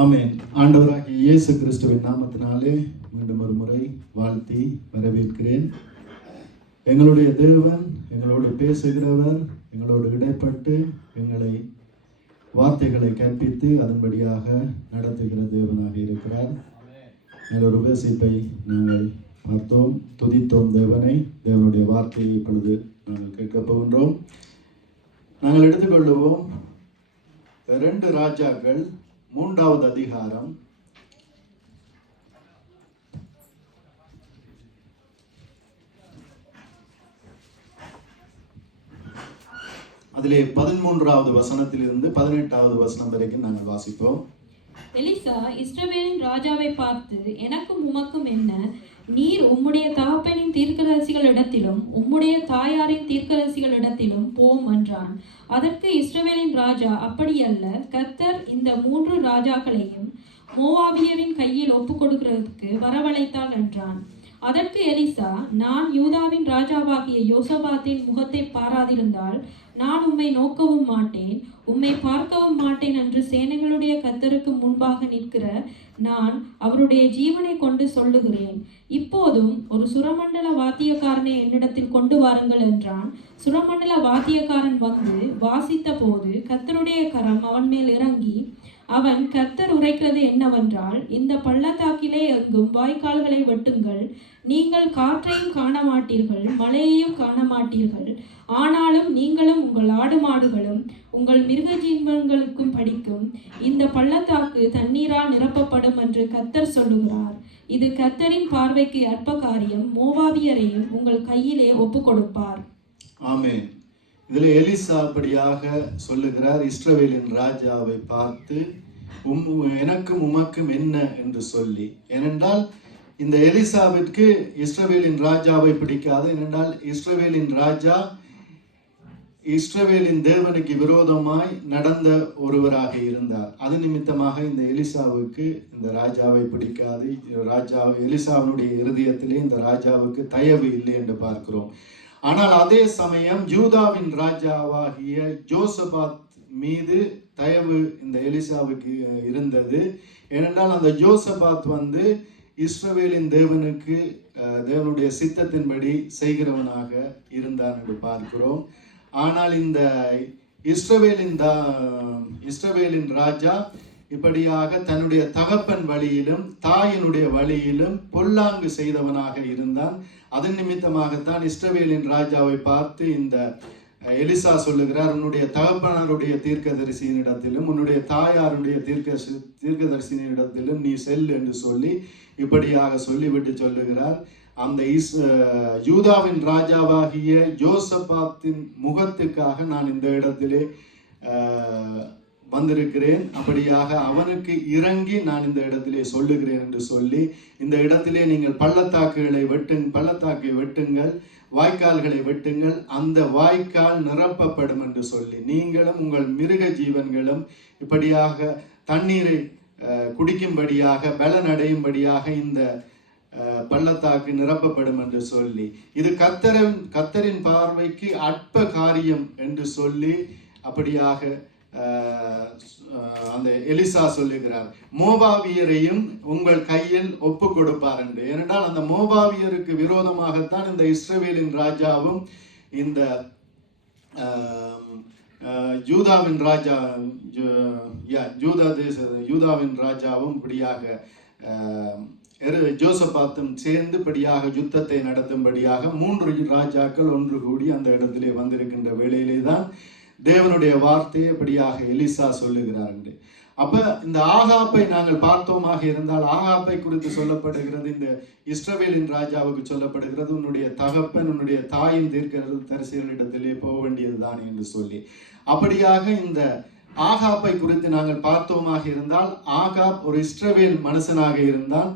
ஆமென். ஆண்டவராகிய இயேசு கிறிஸ்துவின் நாமத்தினாலே மீண்டும் ஒரு முறை வாழ்த்தி வரவேற்கிறேன். எங்களுடைய தேவன், எங்களோடு பேசுகிறவர், எங்களோடு இடைப்பட்டு எங்களை வார்த்தைகளை கற்பித்து அதன்படியாக நடத்துகிற தேவனாக இருக்கிறார். ஒரு உபதேசத்தை நாங்கள் பார்த்தோம், துதித்தோம் தேவனை. தேவனுடைய வார்த்தையை இப்பொழுது நாங்கள் கேட்கப் போகின்றோம். நாங்கள் எடுத்துக்கொள்ளுவோம் 2 ராஜாக்கள் 3வது அதிகாரம். அதிலே 13வது வசனத்திலிருந்து 18வது வசனம் வரைக்கும் நாங்கள் வாசிப்போம். எலிசா இஸ்ரவேலின் ராஜாவை பார்த்து, எனக்கும் உமக்கும் என்ன? நீர் உம்முடைய தகப்பனின் தீர்க்கதரிசிகளிடத்திலும் உம்முடைய தாயாரின் தீர்க்கதரிசிகளிடத்திலும் போம் என்றான். அதற்கு இஸ்ரவேலின் ராஜா, அப்படியல்ல, கர்த்தர் இந்த 3 ராஜாக்களையும் மோவாபியரின் கையில் ஒப்பு கொடுக்கிறதுக்கு வரவழைத்தார் என்றான். அதற்கு எலிசா, நான் யூதாவின் ராஜாவாகிய யோசபாத்தின் முகத்தை பாராதிருந்தால் நான் உம்மை நோக்கவும் மாட்டேன், உம்மை பார்க்கவும் மாட்டேன் என்று சேனைகளுடைய கர்த்தருக்கு முன்பாக நிற்கிற நான் அவருடைய ஜீவனை கொண்டு சொல்லுகிறேன். இப்போதும் ஒரு சுரமண்டல வாத்தியக்காரனை என்னிடத்தில் கொண்டு வாருங்கள் என்றான். சுரமண்டல வாத்தியக்காரன் வந்து வாசித்த போது கர்த்தருடைய கரம் அவன் மேல் இறங்கி, அவன் கர்த்தர் உரைக்கிறது என்னவென்றால், இந்த பள்ளத்தாக்கிலே எங்கும் வாய்க்கால்களை வெட்டுங்கள், நீங்கள் காற்றையும் காண மாட்டீர்கள், மழையையும் காண மாட்டீர்கள், ஆனாலும் நீங்களும் உங்கள் ஆடு மாடுகளும் உங்கள் மிருக ஜீவன்களுக்கும் படிக்கும் இந்த பள்ளத்தாக்கு தண்ணீரால் நிரப்பப்படும் என்று கர்த்தர் சொல்லுகிறார். இது கர்த்தரின் பார்வைக்கு அற்ப காரியம், மோவாபியரையும் உங்கள் கையிலே ஒப்பு கொடுப்பார். ஆமென். இதில் எலிசா அப்படியாக சொல்லுகிறார், இஸ்ரவேலின் ராஜாவை பார்த்து எனக்கும் உமக்கும் என்ன என்று சொல்லி. ஏனென்றால் இந்த எலிசாவிற்கு இஸ்ரவேலின் ராஜாவை பிடிக்காது. ஏனென்றால் இஸ்ரவேலின் ராஜா இஸ்ரவேலின் தேவனுக்கு விரோதமாய் நடந்த ஒருவராக இருந்தார். அது நிமித்தமாக இந்த எலிசாவுக்கு இந்த ராஜாவை பிடிக்காது. எலிசாவினுடைய இருதயத்திலே இந்த ராஜாவுக்கு தயவு இல்லை என்று பார்க்கிறோம். ஆனால் அதே சமயம் யூதாவின் ராஜாவாகிய யோசபாத் மீது தயவு இந்த எலிசாவுக்கு இருந்தது. ஏனென்றால் அந்த யோசபாத் வந்து இஸ்ரவேலின் தேவனுடைய சித்தத்தின்படி செய்கிறவனாக இருந்தான் என்று பார்க்கிறோம். ஆனால் இந்த இஸ்ரவேலின் ராஜா இப்படியாக தன்னுடைய தகப்பன் வழியிலும் தாயினுடைய வழியிலும் பொல்லாங்கு செய்தவனாக இருந்தான். அதன் நிமித்தமாகத்தான் இஸ்ரவேலின் ராஜாவை பார்த்து இந்த எலிசா சொல்லுகிறார், உன்னுடைய தகப்பனாருடைய தீர்க்கதரிசியின் இடத்திலும் உன்னுடைய தாயாருடைய தீர்க்கதரிசியின் இடத்திலும் நீ செல் என்று சொல்லி இப்படியாக சொல்லிவிட்டு சொல்லுகிறார். அந்த யூதாவின் ராஜாவாகிய யோசபாத்தின் முகத்துக்காக நான் இந்த இடத்திலே வந்திருக்கிறேன், அப்படியாக அவனுக்கு இறங்கி நான் இந்த இடத்திலே சொல்லுகிறேன் என்று சொல்லி, இந்த இடத்திலே நீங்கள் பள்ளத்தாக்கை வெட்டுங்கள், வாய்க்கால்களை வெட்டுங்கள், அந்த வாய்க்கால் நிரப்பப்படும் என்று சொல்லி, நீங்களும் உங்கள் மிருக ஜீவன்களும் இப்படியாக தண்ணீரை குடிக்கும்படியாக பலனடையும்படியாக இந்த பள்ளத்தாக்கு நிரப்பப்படும் என்று சொல்லி, இது கர்த்தரின் பார்வைக்கு அற்ப காரியம் என்று சொல்லி அப்படியாக அந்த எலிசா சொல்லுகிறார், மோவாபியரையும் உங்கள் கையில் ஒப்பு கொடுப்பார் என்று. ஏனென்றால் அந்த மோவாபியருக்கு விரோதமாகத்தான் இந்த இஸ்ரவேலின் ராஜாவும் இந்த யூதாவின் ராஜாவும் இப்படியாக ஜோசபாத்தும் சேர்ந்து படியாக யுத்தத்தை நடத்தும்படியாக 3 ராஜாக்கள் ஒன்று கூடி அந்த இடத்திலே வந்திருக்கின்ற வேளையிலே தான் தேவனுடைய வார்த்தையை அப்படியாக எலிசா சொல்லுகிறார். அப்ப இந்த ஆகாப்பை நாங்கள் பார்த்தோமாக இருந்தால், ஆகாப்பை குறித்து சொல்லப்படுகிறது, இந்த இஸ்ரவேலின் ராஜாவுக்கு சொல்லப்படுகிறது, உன்னுடைய தகப்பன் உன்னுடைய தாயின் தீர்க்கதரிசிகளிடத்திலே போக வேண்டியதுதான் என்று சொல்லி. அப்படியாக இந்த ஆகாப்பை குறித்து நாங்கள் பார்த்தோமாக இருந்தால், ஆகாப் ஒரு இஸ்ரவேல் மனுஷனாக இருந்தான்.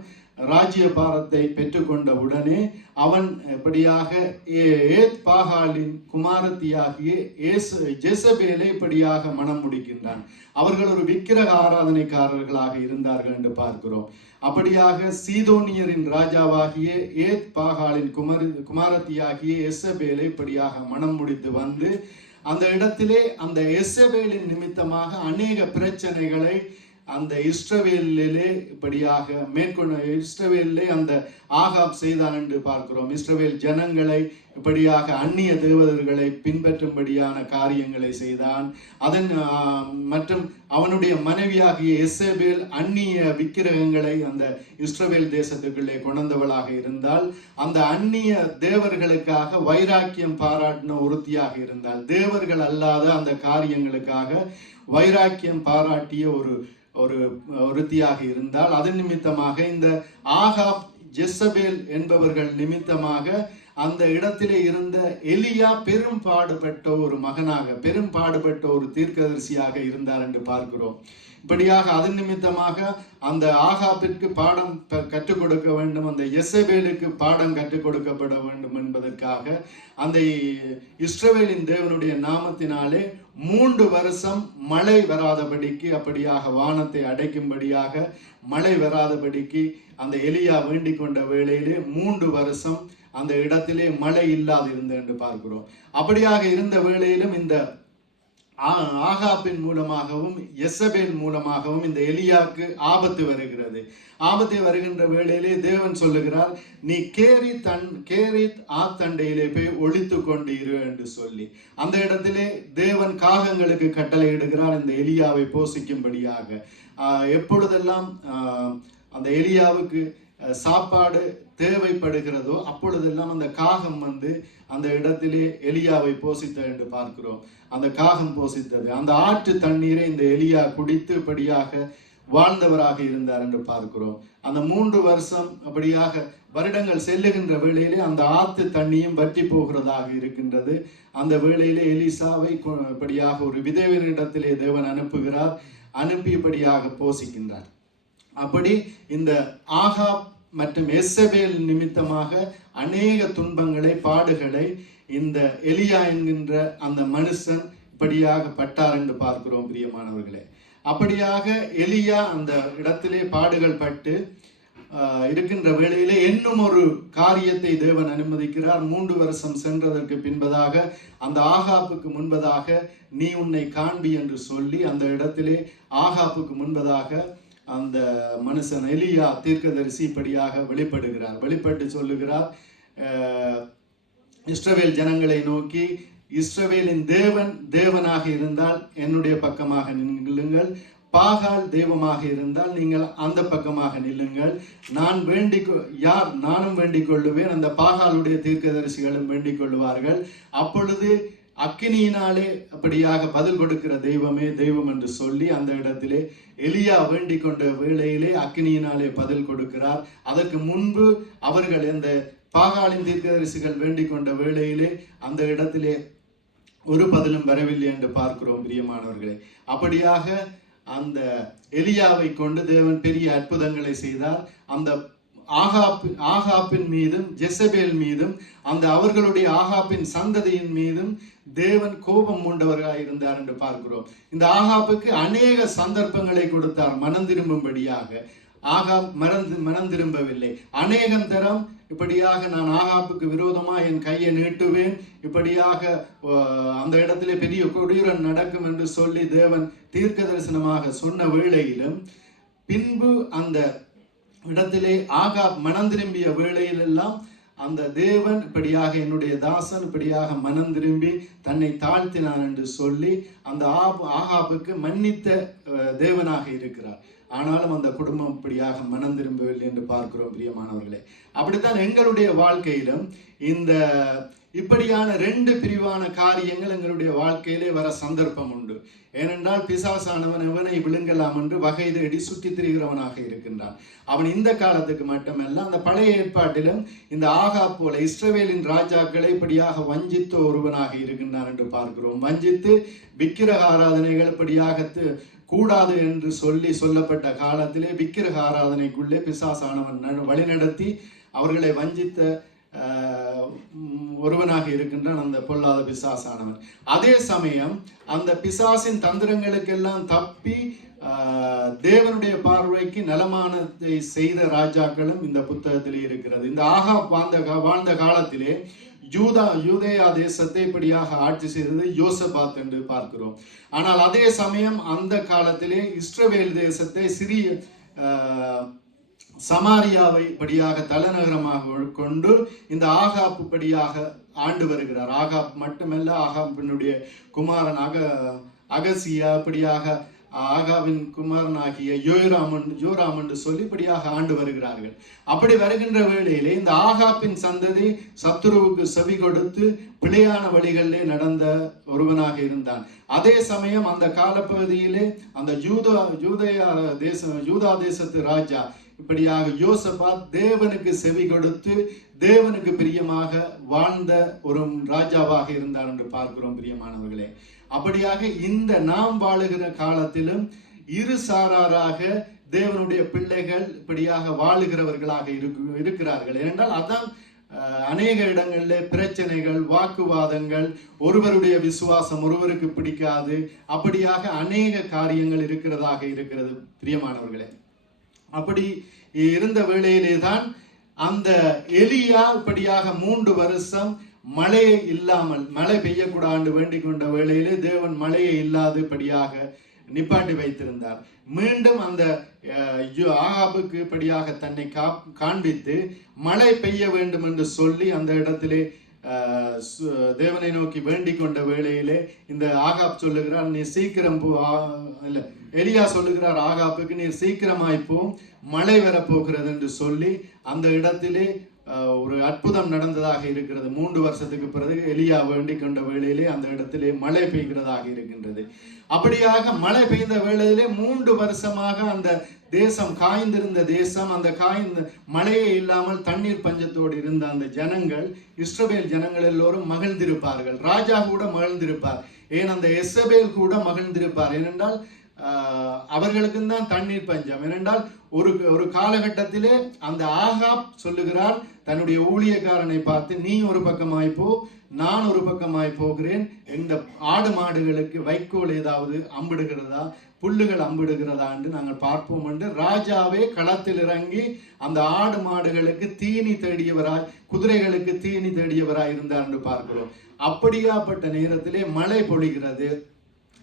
ராஜ்ய பாரத்தை பெற்றுக்கொண்ட உடனே அவன் இப்படியாக பாகாலின் குமாரத்தியாகிய ஜெசபேலை இப்படியாக மனம் முடிக்கின்றான். அவர்கள் ஒரு விக்கிரக ஆராதனைக்காரர்களாக இருந்தார்கள் என்று பார்க்கிறோம். அப்படியாக சீதோனியரின் ராஜாவாகிய பாகாலின் குமாரத்தியாகிய எசபேலை இப்படியாக மனம் முடித்து வந்து அந்த இடத்திலே அந்த எசபேலின் நிமித்தமாக அநேக பிரச்சனைகளை அந்த இஸ்ரவேலிலே இப்படியாக இஸ்ரவேலிலே அந்த ஆகாப் செய்தான் என்று பார்க்கிறோம். இஸ்ரவேல் ஜனங்களை இப்படியாக அந்நிய தேவதர்களை பின்பற்றும்படியான காரியங்களை செய்தான். மற்றும் அவனுடைய மனைவியாகிய எசேபேல் அந்நிய விக்கிரகங்களை அந்த இஸ்ரவேல் தேசத்துக்குள்ளே கொண்டவளாக இருந்தால், அந்த அந்நிய தேவர்களுக்காக வைராக்கியம் பாராட்டின ஒருத்தியாக இருந்தால், தேவர்கள் அல்லாத அந்த காரியங்களுக்காக வைராக்கியம் பாராட்டிய ஒருத்தியாக இருந்தால், அதன் நிமித்தமாக இந்த ஆகாப் ஜெசபேல் என்பவர்கள் நிமித்தமாக அந்த இடத்திலே இருந்த எலியா பெரும் பாடுபட்ட ஒரு மகனாக, பெரும் பாடுபட்ட ஒரு தீர்க்கதரிசியாக இருந்தார் என்று பார்க்கிறோம். இப்படியாக அதன் நிமித்தமாக அந்த ஆகாப்பிற்கு பாடம் கற்றுக் கொடுக்க வேண்டும், அந்த எசபேலுக்கு பாடம் கற்றுக் கொடுக்கப்பட வேண்டும் என்பதற்காக அந்த இஸ்ரவேலின் தேவனுடைய நாமத்தினாலே 3 வருஷம் மழை வராதபடிக்கு, அப்படியாக வானத்தை அடைக்கும்படியாக மழை வராதபடிக்கு அந்த எலியா வேண்டிக் கொண்ட வேளையிலே 3 வருஷம் அந்த இடத்திலே மழை இல்லாது இருந்தது என்று பார்க்கிறோம். அப்படியாக இருந்த வேளையிலும் இந்த ஆகாப்பின் மூலமாகவும் எசபேல் மூலமாகவும் இந்த எலியாவுக்கு ஆபத்து வருகிறது. ஆபத்து வருகின்ற வேளையிலே தேவன் சொல்லுகிறார், நீ கேரித் ஆத்தண்டையிலே போய் ஒளித்து கொண்டு இரு என்று சொல்லி அந்த இடத்திலே தேவன் காகங்களுக்கு கட்டளை இடுகிறார் இந்த எலியாவை போஷிக்கும்படியாக. எப்பொழுதெல்லாம் அந்த எலியாவுக்கு சாப்பாடு தேவைப்படுகிறதோ அப்பொழுதெல்லாம் அந்த காகம் அந்த இடத்திலே எலியாவை போஷித்தது என்று பார்க்கிறோம். அந்த காகம் போஷித்தது. அந்த ஆற்று தண்ணீரை இந்த எலியா குடித்து இப்படியாக வாழ்ந்தவராக இருந்தார் என்று பார்க்கிறோம். அந்த 3 வருஷம் அப்படியாக வருடங்கள் செல்லுகின்ற வேளையிலே அந்த ஆற்று தண்ணியும் வற்றி போகிறதாக இருக்கின்றது. அந்த வேளையிலே எலிசாவை இப்படியாக ஒரு விதவையினிடத்திலே தேவன் அனுப்புகிறார். அனுப்பியபடியாக போஷிக்கின்றார். அப்படி இந்த ஆகாப் மற்றும் எசபேல் நிமித்தமாக அநேக துன்பங்களை, பாடுகளை இந்த எலியா என்கின்ற அந்த மனுஷன் இப்படியாக பட்டார் என்று பார்க்கிறோம் பிரியமானவர்களே. அப்படியாக எலியா அந்த இடத்திலே பாடுகள் பட்டு இருக்கின்ற வேளையிலே இன்னும் ஒரு காரியத்தை தேவன் அனுமதிக்கிறார். 3 வருஷம் சென்றதற்கு பின்பதாக அந்த ஆகாப்புக்கு முன்பதாக நீ உன்னை காண்பி என்று சொல்லி அந்த இடத்திலே ஆகாப்புக்கு முன்பதாக அந்த மனுஷன் எலியா தீர்க்கதரிசி இப்படியாக வெளிப்பட்டு சொல்லுகிறார், இஸ்ரவேல் ஜனங்களை நோக்கி, இஸ்ரவேலின் தேவனாக இருந்தால் என்னுடைய பக்கமாக நில்லுங்கள், பாகால் தெய்வமாக இருந்தால் நீங்கள் அந்த பக்கமாக நில்லுங்கள். நானும் வேண்டிக் கொள்ளுவேன், அந்த பாகாலுடைய தீர்க்கதரிசிகளும் வேண்டிக் கொள்ளுவார்கள். அப்பொழுது அக்கினியினாலே அப்படியாக பதில் கொடுக்கிற தெய்வமே தெய்வம் என்று சொல்லி அந்த இடத்திலே எலியா வேண்டிக் கொண்ட வேளையிலே அக்கினியினாலே பதில் கொடுக்கிறார். அதற்கு முன்பு அவர்கள் இந்த பாகாலின் தீர்க்கதரிசிகள் வேண்டிக் கொண்ட வேளையிலே அந்த இடத்திலே ஒரு பதிலும் வரவில்லை என்று பார்க்கிறோம் பிரியமானவர்களே. அப்படியாக அந்த எலியாவை கொண்டு தேவன் பெரிய அற்புதங்களை செய்தார். அந்த ஆகாப்பின் மீதும் ஜெசபேல் மீதும் அந்த அவர்களுடைய ஆகாப்பின் சந்ததியின் மீதும் தேவன் கோபம் மூண்டவராக இருந்தார் என்று பார்க்கிறோம். இந்த ஆகாப்புக்கு அநேக சந்தர்ப்பங்களை கொடுத்தார் மனம் திரும்பும்படியாக. ஆகாப் மனம் திரும்பவில்லை. அநேகம் தரம் இப்படியாக நான் ஆகாப்புக்கு விரோதமாக என் கையை நீட்டுவேன், இப்படியாக அந்த இடத்திலே பெரிய கொடூரம் நடக்கும் என்று சொல்லி தேவன் தீர்க்க தரிசனமாக சொன்ன வேளையிலும் பின்பு அந்த இடத்திலே ஆகாப் மனம் திரும்பிய வேளையிலெல்லாம் அந்த தேவன் இப்படியாக என்னுடைய தாசன் இப்படியாக மனம் திரும்பி தன்னை தாழ்த்தினான் என்று சொல்லி அந்த ஆகாப்புக்கு மன்னித்த தேவனாக இருக்கிறார். ஆனாலும் அந்த குடும்பம் இப்படியாக மனம் திரும்பவில்லை என்று பார்க்கிறோம் பிரியமானவர்களே. அப்படித்தான் எங்களுடைய வாழ்க்கையிலும் இந்த இப்படியான 2 பிரிவான காரியங்கள் எங்களுடைய வாழ்க்கையிலே வர சந்தர்ப்பம் உண்டு. ஏனென்றால் பிசாசானவன் எவனை விழுங்கலாம் என்று வகை தேடி சுற்றி திரிகிறவனாக இருக்கின்றான். அவன் இந்த காலத்துக்கு மட்டுமல்ல, அந்த பழைய ஏற்பாட்டிலும் இந்த ஆகாப் போல இஸ்ரவேலின் ராஜாக்களை இப்படியாக வஞ்சித்த ஒருவனாக இருக்கின்றான் என்று பார்க்கிறோம். வஞ்சித்து விக்கிரக ஆராதனைகள் இப்படியாக கூடாது என்று சொல்லப்பட்ட காலத்திலே விக்கிரக ஆராதனைக்குள்ளே பிசாசானவன் வழிநடத்தி அவர்களை வஞ்சித்த ஒருவனாக இருக்கின்றான் அந்த பொல்லாத பிசாசானவன். அதே சமயம் அந்த பிசாசின் தந்திரங்களுக்கெல்லாம் தப்பி தேவனுடைய பார்வைக்கு நலமானதை செய்த ராஜாக்களும் இந்த புத்தகத்திலே இருக்கிறது. இந்த ஆகாப் வாழ்ந்த காலத்திலே யூதேயா தேசத்தை இப்படியாக ஆட்சி செய்தது யோசபாத் என்று பார்க்கிறோம். ஆனால் அதே சமயம் அந்த காலத்திலே இஸ்ரவேல் தேசத்தை சிறிய சமாரியாவை படியாக தலைநகரமாக கொண்டு இந்த ஆகாப் படியாக ஆண்டு வருகிறார். ஆகாப் மட்டுமல்ல, ஆகாபினுடைய குமாரன் அகசியா இப்படியாக ஆகாவின் குமாரனாகிய யோராம் என்று சொல்லி இப்படியாக ஆண்டு வருகிறார்கள். அப்படி வருகின்ற வேளையிலே இந்த ஆகாப்பின் சந்ததி சத்துருவுக்கு செவி கொடுத்து பிழையான வழிகளிலே நடந்த ஒருவனாக இருந்தான். அதே சமயம் அந்த காலப்பகுதியிலே அந்த யூதா தேசத்து ராஜா இப்படியாக யோசபாத் தேவனுக்கு செவி கொடுத்து தேவனுக்கு பிரியமாக வாழ்ந்த ஒரு ராஜாவாக இருந்தார் என்று பார்க்கிறோம் பிரியமானவர்களே. அப்படியாக இந்த நாம் வாழுகிற காலத்திலும் இரு சாராராக தேவனுடைய பிள்ளைகள் இப்படியாக வாழுகிறவர்களாக இருக்கிறார்கள். ஏனென்றால் அதான் அநேக இடங்களில் பிரச்சனைகள், வாக்குவாதங்கள், ஒருவருடைய விசுவாசம் ஒருவருக்கு பிடிக்காது, அப்படியாக அநேக காரியங்கள் இருக்கிறது பிரியமானவர்களே. அப்படி இருந்த வேளையிலே தான் அந்த எலியா இப்படியாக 3 வருஷம் மழையை இல்லாமல், மழை பெய்யக்கூடாது வேண்டிக் கொண்ட வேளையிலே தேவன் மழையை இல்லாதபடியாக நிப்பாட்டி வைத்திருந்தார். மீண்டும் அந்த ஆகாபுக்கு இப்படியாக தன்னை காண்பித்து மழை பெய்ய வேண்டும் என்று சொல்லி அந்த இடத்திலே தேவனை நோக்கி வேண்டிக் கொண்ட வேளையிலே இந்த ஆகாப் சொல்லுகிறார், நீ சீக்கிரம் இல்ல எலியா சொல்லுகிறார் ஆகாப்புக்கு, நீ சீக்கிரமாய்ப்போம் மழை வரப்போகிறது என்று சொல்லி அந்த இடத்திலே ஒரு அற்புதம் நடந்ததாக இருக்கிறது. 3 வருஷத்துக்கு பிறகு எலியா வேண்டிக் கொண்ட வேளையிலே அந்த இடத்திலே மழை பெய்கிறதாக இருக்கின்றது. அப்படியாக மழை பெய்த வேளையிலே 3 வருஷமாக அந்த தேசம் காய்ந்திருந்த தேசம், அந்த காய்ந்த மழையே இல்லாமல் தண்ணீர் பஞ்சத்தோடு இருந்த அந்த ஜனங்கள், இஸ்ரவேல் ஜனங்கள் எல்லோரும் மகிழ்ந்திருப்பார்கள். ராஜா கூட மகிழ்ந்திருப்பார், ஏன் அந்த எசபேல் கூட மகிழ்ந்திருப்பார். ஏனென்றால் அவர்களுக்கு தான் தண்ணீர் பஞ்சம். ஏனென்றால் ஒரு காலகட்டத்திலே அந்த ஆகாப் சொல்லுகிறார் தன்னுடைய ஊழியக்காரனை பார்த்து, நீ ஒரு பக்கமாய் போ, நான் ஒரு பக்கமாய் போகிறேன், இந்த ஆடு மாடுகளுக்கு வைக்கோல் ஏதாவது அம்பிடுகிறதா, புல்லுகள் அம்பிடுகிறதா என்று நாங்கள் பார்ப்போம் என்று ராஜாவே களத்தில் இறங்கி அந்த ஆடு மாடுகளுக்கு தீனி தேடியவராய், குதிரைகளுக்கு தீனி தேடியவராய் இருந்தார் என்று பார்க்கிறோம். அப்படியாப்பட்ட நேரத்திலே மழை பொழிகிறது.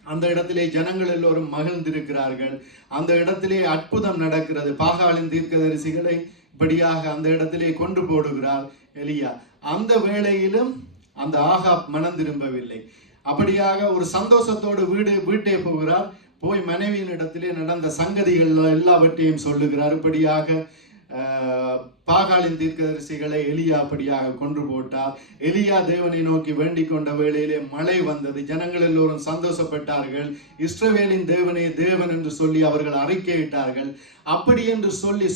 அந்த இடத்திலே ஜனங்கள் எல்லோரும் மகிழ்ந்திருக்கிறார்கள். அந்த இடத்திலே அற்புதம் நடக்கிறது. பாகாலின் தீர்க்கதரிசிகளை இப்படியாக அந்த இடத்திலே கொண்டு போடுகிறார் எலியா. அந்த வேளையிலும் அந்த ஆகாப் மனம் திரும்பவில்லை. அப்படியாக ஒரு சந்தோஷத்தோடு வீட்டே போகிறார். போய் மனைவியின் இடத்திலே நடந்த சங்கதிகள் எல்லாவற்றையும் சொல்லுகிறார். இப்படியாக பாகாலின் தீர்க்கதரிசிகளை எலியா அப்படியாக கொன்று போட்டார். எலியா தேவனை நோக்கி வேண்டிக் கொண்ட வேளையிலே மழை வந்தது. ஜனங்கள் எல்லோரும் சந்தோஷப்பட்டார்கள். இஸ்ரவேலின் தேவனே தேவன் என்று சொல்லி அவர்கள் அறிக்கையிட்டார்கள். அப்படி என்று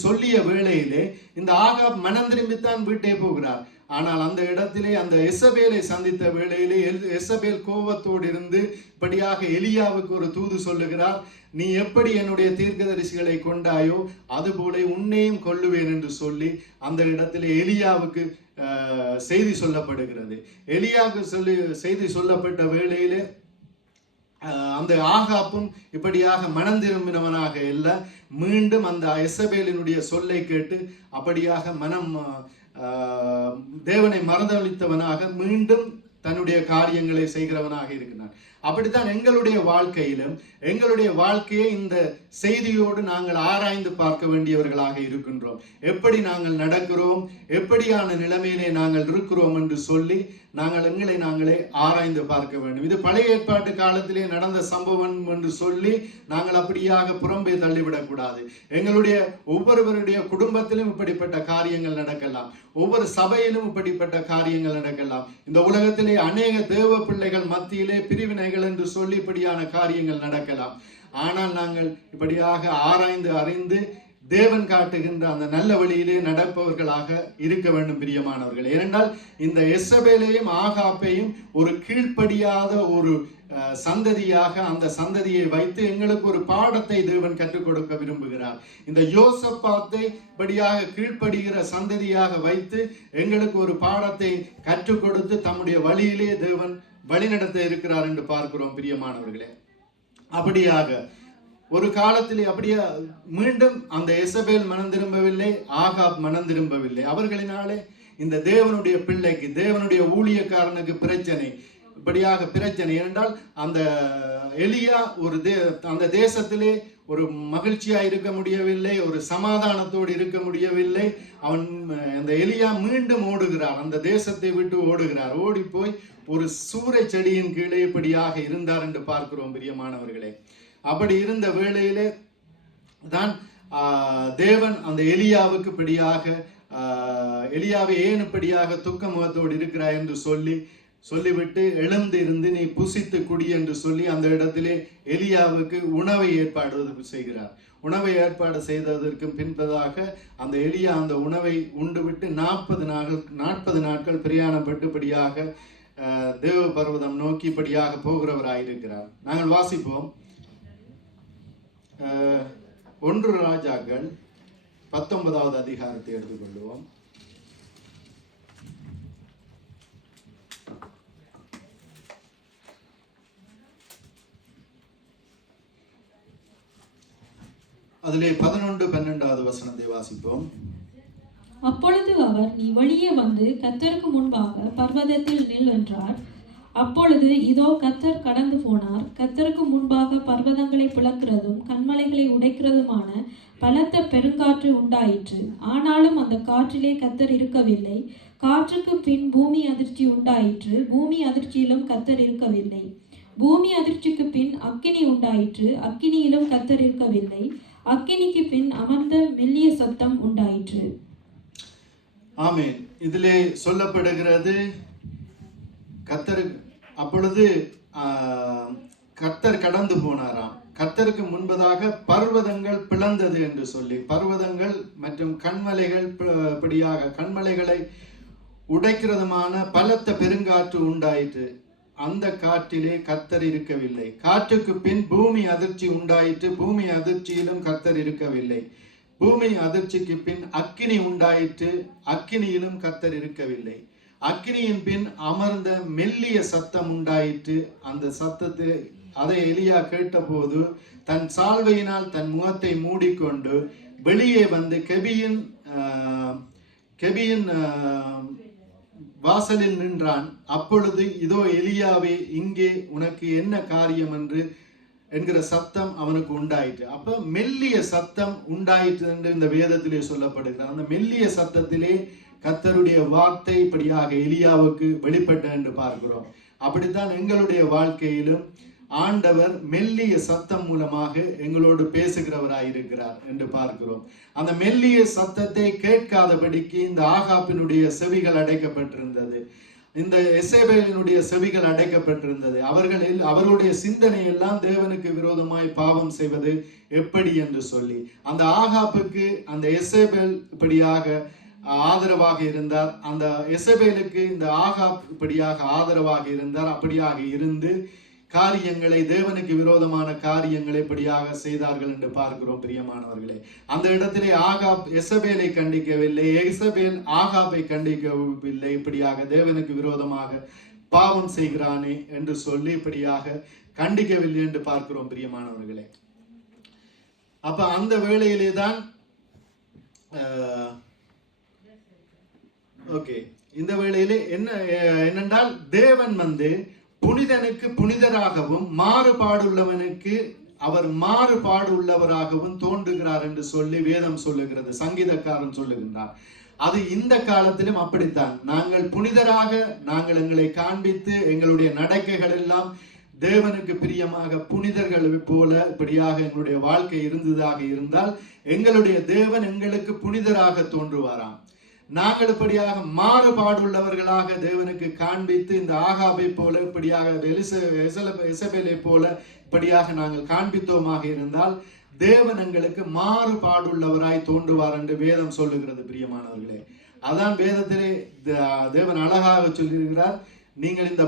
சொல்லிய வேளையிலே இந்த ஆகாப் மனம் திரும்பித்தான் வீட்டே போகிறார். ஆனால் அந்த இடத்திலே அந்த எசபேலை சந்தித்த வேளையிலே எசபேல் கோபத்தோடு இருந்து இப்படியாக எலியாவுக்கு ஒரு தூது சொல்லுகிறார், நீ எப்படி என்னுடைய தீர்க்கதரிசிகளை கொண்டாயோ அதுபோல உன்னையும் கொல்லுவேன் என்று சொல்லி அந்த இடத்திலே எலியாவுக்கு செய்தி சொல்லப்படுகிறது. எலியாவுக்கு செய்தி சொல்லப்பட்ட வேளையிலே அந்த ஆகாப்பும் இப்படியாக மனம் திரும்பினவனாக இல்லை, மீண்டும் அந்த எசபேலினுடைய சொல்லை கேட்டு அப்படியாக தேவனை மறந்தளித்தவனாக மீண்டும் தன்னுடைய காரியங்களை செய்கிறவனாக இருக்கிறான். அப்படித்தான் எங்களுடைய வாழ்க்கையிலும் எங்களுடைய வாழ்க்கையை இந்த செய்தியோடு நாங்கள் ஆராய்ந்து பார்க்க வேண்டியவர்களாக இருக்கின்றோம். எப்படி நாங்கள் நடக்கிறோம், எப்படியான நிலைமையிலே நாங்கள் இருக்கிறோம் என்று சொல்லி நாங்கள் எங்களை நாங்களே ஆராய்ந்து பார்க்க வேண்டும். இது பழைய ஏற்பாட்டு காலத்திலே நடந்த சம்பவம் என்று சொல்லி நாங்கள் அப்படியாக புறம்பே தள்ளிவிடக்கூடாது. எங்களுடைய ஒவ்வொருவருடைய குடும்பத்திலும் இப்படிப்பட்ட காரியங்கள் நடக்கலாம், ஒவ்வொரு சபையிலும் இப்படிப்பட்ட காரியங்கள் நடக்கலாம். இந்த உலகத்திலே அநேக தேவ பிள்ளைகள் மத்தியிலே பிரிவினைகள் என்று சொல்லி இப்படியான காரியங்கள் நடக்கலாம். ஆனால் நாங்கள் இப்படியாக ஆராய்ந்து அறிந்து தேவன் காட்டுகின்ற அந்த நல்ல வழியிலே நடப்பவர்களாக இருக்க வேண்டும் பிரியமானவர்கள். ஏனென்றால் இந்த எசபேலையும் ஆகாப்பையும் ஒரு கீழ்ப்படியாத ஒரு சந்ததியாக அந்த சந்ததியை வைத்து எங்களுக்கு ஒரு பாடத்தை தேவன் கற்றுக் கொடுக்க விரும்புகிறார். இந்த யோசபாத்தை படியாக கீழ்ப்படுகிற சந்ததியாக வைத்து எங்களுக்கு ஒரு பாடத்தை கற்றுக் கொடுத்து தம்முடைய வழியிலே தேவன் வழிநடத்த இருக்கிறார் என்று பார்க்கிறோம் பிரியமானவர்களே. அப்படியாக ஒரு காலத்திலே அப்படியே மீண்டும் அந்த எசபேல் மனம் திரும்பவில்லை, ஆகாப் மனம் திரும்பவில்லை. அவர்களினாலே இந்த தேவனுடைய பிள்ளைக்கு, தேவனுடைய ஊழியக்காரனுக்கு பிரச்சனை, இப்படியாக பிரச்சனை. ஏனென்றால் அந்த எலியா அந்த தேசத்திலே ஒரு மகிழ்ச்சியா இருக்க முடியவில்லை, ஒரு சமாதானத்தோடு இருக்க முடியவில்லை. அந்த எலியா மீண்டும் ஓடுகிறார், அந்த தேசத்தை விட்டு ஓடுகிறார். ஓடி போய் ஒரு சூறை செடியின் கீழே இப்படியாக இருந்தார் என்று பார்க்கிறோம் பிரியமானவர்களே. அப்படி இருந்த வேளையிலே தான் தேவன் அந்த எலியாவுக்கு இப்படியாக எலியாவை ஏன் இப்படியாக துக்க முகத்தோடு இருக்கிறாய் என்று சொல்லிவிட்டு எழுந்து இருந்து நீ புசித்து குடி என்று சொல்லி அந்த இடத்திலே எலியாவுக்கு உணவை ஏற்பாடு செய்கிறார். உணவை ஏற்பாடு செய்ததற்கு பின்பதாக அந்த எலியா அந்த உணவை உண்டுவிட்டு 40 நாட்கள் பிரயாணப்பட்டுபடியாக தேவ பர்வதம் நோக்கிப்படியாக போகிறவராயிருக்கிறார். நாங்கள் வாசிப்போம் 1 ராஜாக்கள் 19வது அதிகாரத்தை எடுத்துக்கொள்வோம். அதிலே 11-12வது வசனத்தை வாசிப்போம். அப்பொழுது அவர், நீ வெளியே வந்து கர்த்தருக்கு முன்பாக பர்வதத்தில் நில் என்றார். அப்பொழுது இதோ கர்த்தர் கடந்து போனார். கர்த்தருக்கு முன்பாக பர்வதங்களை பிளக்கிறதும் கன்மலைகளை உடைக்கிறதுமான பலத்த பெருங்காற்று உண்டாயிற்று. ஆனாலும் அந்த காற்றிலே கர்த்தர் இருக்கவில்லை. காற்றுக்கு பின் பூமி அதிர்ச்சி உண்டாயிற்று. பூமி அதிர்ச்சியிலும் கர்த்தர் இருக்கவில்லை. பூமி அதிர்ச்சிக்கு பின் அக்கினி உண்டாயிற்று. அக்கினியிலும் கர்த்தர் இருக்கவில்லை. அக்கினிக்கு பின் அமர்ந்த மெல்லிய சத்தம் உண்டாயிற்று. ஆமென். இதிலே சொல்லப்படுகிறது அப்பொழுது கர்த்தர் கடந்து போனாராம். கர்த்தருக்கு முன்பதாக பர்வதங்கள் பிளந்தது என்று சொல்லி, பர்வதங்கள் மற்றும் கண்மலைகள் இப்படியாக கண்மலைகளை உடைக்கிறதுமான பலத்த பெருங்காற்று உண்டாயிற்று. அந்த காற்றிலே கர்த்தர் இருக்கவில்லை. காற்றுக்கு பின் பூமி அதிர்ச்சி உண்டாயிற்று. பூமி அதிர்ச்சியிலும் கர்த்தர் இருக்கவில்லை. பூமி அதிர்ச்சிக்கு பின் அக்கினி உண்டாயிற்று. அக்கினியிலும் கர்த்தர் இருக்கவில்லை. அக்கினியின் பின் அமர்ந்த மெல்லிய சத்தம் உண்டாயிற்று. அந்த சத்தத்தை எலியா கேட்டபோது தன் சால்வையினால் தன் முகத்தை மூடிக்கொண்டு வெளியே வந்து கெபியின் வாசலில் நின்றான். அப்பொழுது இதோ எலியாவே, இங்கே உனக்கு என்ன காரியம் என்கிற சத்தம் அவனுக்கு உண்டாயிற்று. அப்ப மெல்லிய சத்தம் உண்டாயிற்று என்று இந்த வேதத்திலே சொல்லப்படுகிறது. அந்த மெல்லிய சத்தத்திலே கர்த்தருடைய வார்த்தை இப்படியாக எலியாவுக்கு வெளிப்பட்ட என்று பார்க்கிறோம். அப்படித்தான் எங்களுடைய வாழ்க்கையிலும் ஆண்டவர் மெல்லிய சத்தம் மூலமாக எங்களோடு பேசுகிறவராயிருக்கிறார் என்று பார்க்கிறோம். அந்த மெல்லிய சத்தத்தை கேட்காதபடிக்கு இந்த ஆகாப்பினுடைய செவிகள் அடைக்கப்பட்டிருந்தது. இந்த எசேபேலினுடைய செவிகள் அடைக்கப்பட்டிருந்தது. அவர்களுடைய சிந்தனை எல்லாம் தேவனுக்கு விரோதமாய் பாவம் செய்வது எப்படி என்று சொல்லி, அந்த ஆகாப்புக்கு அந்த எசேபேல் இப்படியாக ஆதரவாக இருந்தார். அந்த எசபேலுக்கு இந்த ஆகாப் இப்படியாக ஆதரவாக இருந்தார். அப்படியாக இருந்து காரியங்களை, தேவனுக்கு விரோதமான காரியங்களை இப்படியாக செய்தார்கள் என்று பார்க்கிறோம் பிரியமானவர்களே. அந்த இடத்திலே ஆகாப் எசபேலை கண்டிக்கவில்லை, எசபேல் ஆகாப்பை கண்டிக்கவில்லை. இப்படியாக தேவனுக்கு விரோதமாக பாவம் செய்கிறானே என்று சொல்லி இப்படியாக கண்டிக்கவில்லை என்று பார்க்கிறோம் பிரியமானவர்களே. அப்ப அந்த வேளையிலே தான் இந்த வேளையிலே என்னென்றால் தேவன் வந்து புனிதனுக்கு புனிதராகவும் மாறுபாடுள்ளவனுக்கு அவர் மாறுபாடு உள்ளவராகவும் தோன்றுகிறார் என்று சொல்லி வேதம் சொல்லுகிறது. சங்கீதக்காரன் சொல்லுகின்றார். அது இந்த காலத்திலும் அப்படித்தான். நாங்கள் புனிதராக நாங்கள் எங்களை காண்பித்து எங்களுடைய நடக்கைகள் எல்லாம் தேவனுக்கு பிரியமாக புனிதர்கள் போல இப்படியாக எங்களுடைய வாழ்க்கை இருந்ததாக இருந்தால் எங்களுடைய தேவன் எங்களுக்கு புனிதராக தோன்றுவாராம். நாங்கள் இப்படியாக மாறுபாடுள்ளவர்களாக தேவனுக்கு காண்பித்து இந்த ஆகாபை போல இப்படியாக எசபேலை போல இப்படியாக நாங்கள் காண்பித்தோமாக இருந்தால் தேவன் எங்களுக்கு மாறுபாடுள்ளவராய் தோன்றுவார் என்று வேதம் சொல்லுகிறது பிரியமானவர்களே. அதான் வேதத்திலே தேவன் அழகாக சொல்லியிருக்கிறார். நீங்கள் இந்த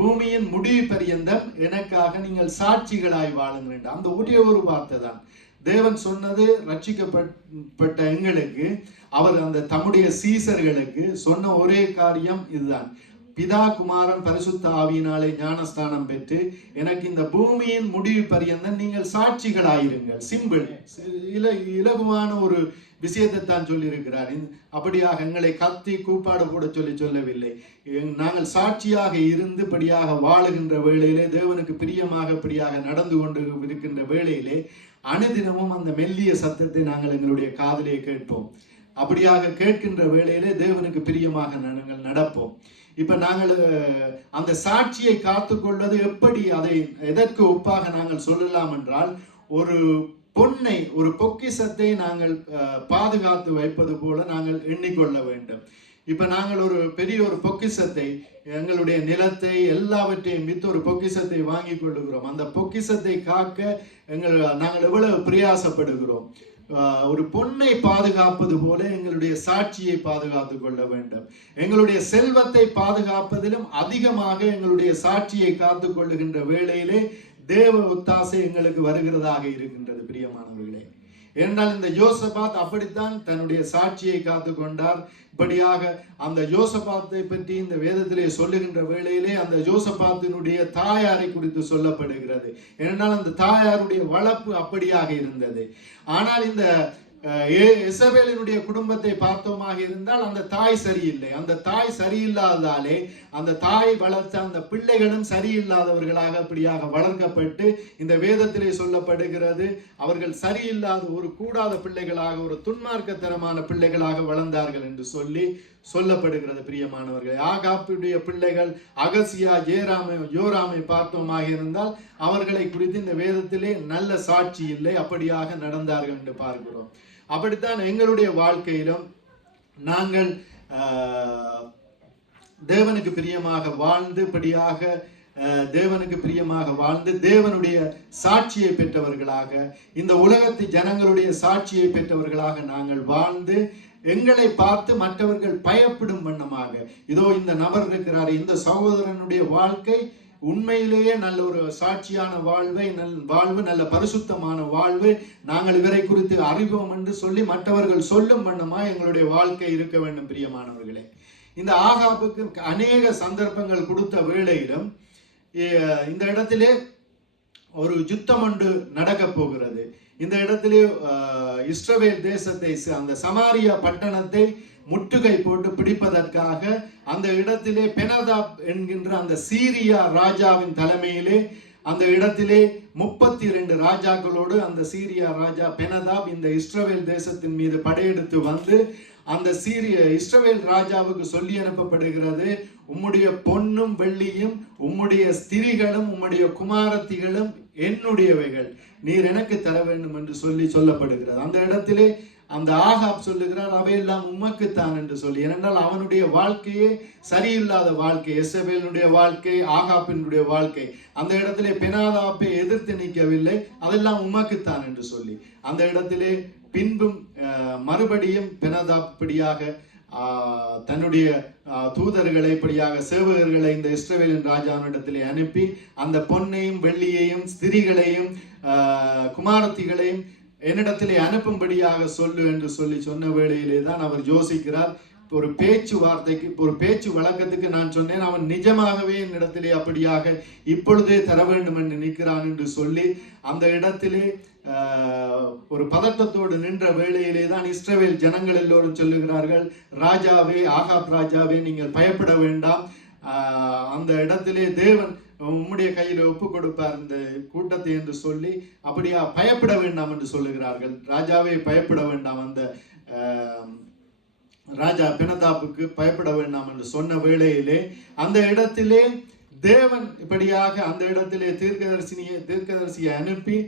பூமியின் முடிவு பரியந்தம் எனக்காக நீங்கள் சாட்சிகளாய் வாழுங்கள். அந்த ஒரே ஒரு வார்த்தை தான் தேவன் சொன்னது. ரட்சிக்கப்பட்ட எங்களுக்கு அவர் அந்த தம்முடைய சீசர்களுக்கு சொன்ன ஒரே காரியம் இதுதான். பிதா குமாரன் பரிசுத்த ஆவியினாலே ஞானஸ்தானம் பெற்று எனக்கு இந்த பூமியின் முடிவு பரியந்தம் நீங்கள் சாட்சிகளாயிருங்கள். சிம்பிள், இலகுவான ஒரு விஷயத்தை தான் சொல்லியிருக்கிறார். அப்படியாக எங்களை கத்தி கூப்பாடு போட சொல்லவில்லை. நாங்கள் சாட்சியாக இருந்துபடியாக வாழுகின்ற வேளையிலே, தேவனுக்கு பிரியமாக நடந்து கொண்டு இருக்கின்ற வேளையிலே அனுதினமும் அந்த மெல்லிய சத்தத்தை நாங்கள் எங்களுடைய காதிலே கேட்போம். அப்படியாக கேட்கின்ற வேளையிலே தேவனுக்கு பிரியமாக நாங்கள் நடப்போம். இப்ப நாங்கள் அந்த சாட்சியை காத்துக்கொள்வது எப்படி, அதை எதற்கு ஒப்பாக நாங்கள் சொல்லலாம் என்றால், ஒரு பொன்னை, ஒரு பொக்கிஷத்தை நாங்கள் பாதுகாத்து வைப்பது போல நாங்கள் எண்ணிக்கொள்ள வேண்டும். இப்ப நாங்கள் ஒரு பெரிய ஒரு பொக்கிஷத்தை, எங்களுடைய நிலத்தை எல்லாவற்றையும் வித்து ஒரு பொக்கிஷத்தை வாங்கி கொள்ளுகிறோம். அந்த பொக்கிஷத்தை காக்க நாங்கள் எவ்வளவு பிரயாசப்படுகிறோம். ஒரு பொன்னை பாதுகாப்பது போல எங்களுடைய சாட்சியை பாதுகாத்து கொள்ள வேண்டும். எங்களுடைய செல்வத்தை பாதுகாப்பதிலும் அதிகமாக எங்களுடைய சாட்சியை காத்து கொள்ளுகின்ற வேளையிலே தேவ ஒத்தாசை எங்களுக்கு வருகிறதாக இருக்கின்றது பிரியமானவர்களே. ஏனென்றால் இந்த யோசபாத் அப்படித்தான் தன்னுடைய சாட்சியை காத்து கொண்டார். இப்படியாக அந்த யோசபாத்தை பற்றி இந்த வேதத்திலே சொல்லுகின்ற வேளையிலே அந்த யோசபாத்தினுடைய தாயாரை குறித்து சொல்லப்படுகிறது. ஏனென்றால் அந்த தாயாருடைய வளர்ப்பு அப்படியாக இருந்தது. ஆனால் இந்த எசபேலினுடைய குடும்பத்தை பார்த்தோமாக இருந்தால் அந்த தாய் சரியில்லை. அந்த தாய் சரியில்லாததாலே அந்த தாய் வளர்த்த அந்த பிள்ளைகளும் சரியில்லாதவர்களாக அப்படியாக வளர்க்கப்பட்டு இந்த வேதத்திலே சொல்லப்படுகிறது, அவர்கள் சரியில்லாத ஒரு கூடாத பிள்ளைகளாக, ஒரு துன்மார்க்கத்தனமான பிள்ளைகளாக வளர்ந்தார்கள் என்று சொல்லப்படுகிறது பிரியமானவர்களே. ஆகாப்புடைய பிள்ளைகள் அகசியா, யோராமை பார்த்தோமாக இருந்தால் அவர்களை குறித்து இந்த வேதத்திலே நல்ல சாட்சி இல்லை, அப்படியாக நடந்தார்கள் என்று பார்க்கிறோம். அப்படித்தான் எங்களுடைய வாழ்க்கையிலும் நாங்கள் தேவனுக்கு பிரியமாக வாழ்ந்து, படியாக தேவனுக்கு பிரியமாக வாழ்ந்து தேவனுடைய சாட்சியை பெற்றவர்களாக, இந்த உலகத்து ஜனங்களுடைய சாட்சியை பெற்றவர்களாக நாங்கள் வாழ்ந்து எங்களை பார்த்து மற்றவர்கள் பயப்படும் வண்ணமாக, இதோ இந்த நபர் இருக்கிறார், இந்த சகோதரனுடைய வாழ்க்கை உண்மையிலேயே நல்ல ஒரு சாட்சியான வாழ்வு, நல்ல பரிசுத்தமான வாழ்வு, நாங்கள் இவரை குறித்து அறிவோம் என்று சொல்லி மற்றவர்கள் சொல்லும் வண்ணமா எங்களுடைய வாழ்க்கை இருக்க வேண்டும் பிரியமானவர்களே. இந்த ஆகாபுக்கு அநேக சந்தர்ப்பங்கள் கொடுத்த வேளையிலும் இந்த இடத்திலே ஒரு யுத்தம் ஒன்று நடக்க போகிறது. இந்த இடத்திலே இஸ்ரவேல் தேசத்தை, அந்த சமாரியா பட்டணத்தை முற்றுகை போட்டு பிடிப்பதற்காக அந்த இடத்திலே பெனதாப் என்கின்ற அந்த சீரியா ராஜாவின் தலைமையிலே அந்த இடத்திலே 32 ராஜாக்களோடு அந்த சீரியா ராஜா பெனதாப் இந்த இஸ்ரவேல் தேசத்தின் மீது படையெடுத்து வந்து அந்த இஸ்ரவேல் ராஜாவுக்கு சொல்லி அனுப்பப்படுகிறது, உம்முடைய பொன்னும் வெள்ளியும் உம்முடைய ஸ்திரிகளும் உம்முடைய குமாரத்திகளும் என்னுடையவைகள், நீர் எனக்கு தர வேண்டும் என்று சொல்லப்படுகிறது. அந்த இடத்திலே அந்த ஆகாப் சொல்லுகிறார், அவையெல்லாம் உமக்குத்தான் என்று சொல்லி. ஏனென்றால் அவனுடைய வாழ்க்கையே சரியில்லாத வாழ்க்கை, எசபேலுடைய வாழ்க்கை, ஆகாப்பினுடைய வாழ்க்கை. அந்த இடத்திலே பெனாதாப்பை எதிர்த்து நிற்கவில்லை, அதெல்லாம் உமக்குத்தான் என்று சொல்லி அந்த இடத்திலே பின்பும் மறுபடியும் பெனாதாப் படியாக தன்னுடைய தூதர்களை, இப்படியாக சேவகர்களை இந்த இஸ்ரவேலின் ராஜாவினிடத்திலே அனுப்பி அந்த பொன்னையும் வெள்ளியையும் ஸ்திரிகளையும் குமாரத்திகளையும் என்னிடத்திலே அனுப்பும்படியாக சொல்லு என்று சொன்ன வேளையிலே தான் அவர் யோசிக்கிறார். ஒரு பேச்சுவார்த்தைக்கு, ஒரு பேச்சு வழக்கத்துக்கு நான் சொன்னேன், அவன் நிஜமாகவே என்னிடத்திலே அப்படியாக இப்பொழுதே தர வேண்டும் என்று நிற்கிறான் என்று சொல்லி அந்த இடத்திலே ஒரு பதட்டத்தோடு நின்ற வேளையிலே தான் இஸ்ரவேல் ஜனங்கள் எல்லோரும் சொல்லுகிறார்கள், ராஜாவே, ஆகாப் ராஜாவே, நீங்கள் பயப்பட வேண்டாம், அந்த இடத்திலே தேவன் உம்முடைய கையில் ஒப்பு கொடுப்பார் இந்த கூட்டத்தை என்று சொல்லி அப்படியா பயப்பட வேண்டாம் என்று சொல்லுகிறார்கள். ராஜாவே பயப்பட வேண்டாம், அந்த ராஜா பெனதாப்புக்கு பயப்பட வேண்டாம் என்று சொன்ன வேளையிலே அந்த இடத்திலே தேவன் இப்படியாக அந்த இடத்திலே தீர்க்கதரிசியை அனுப்பி,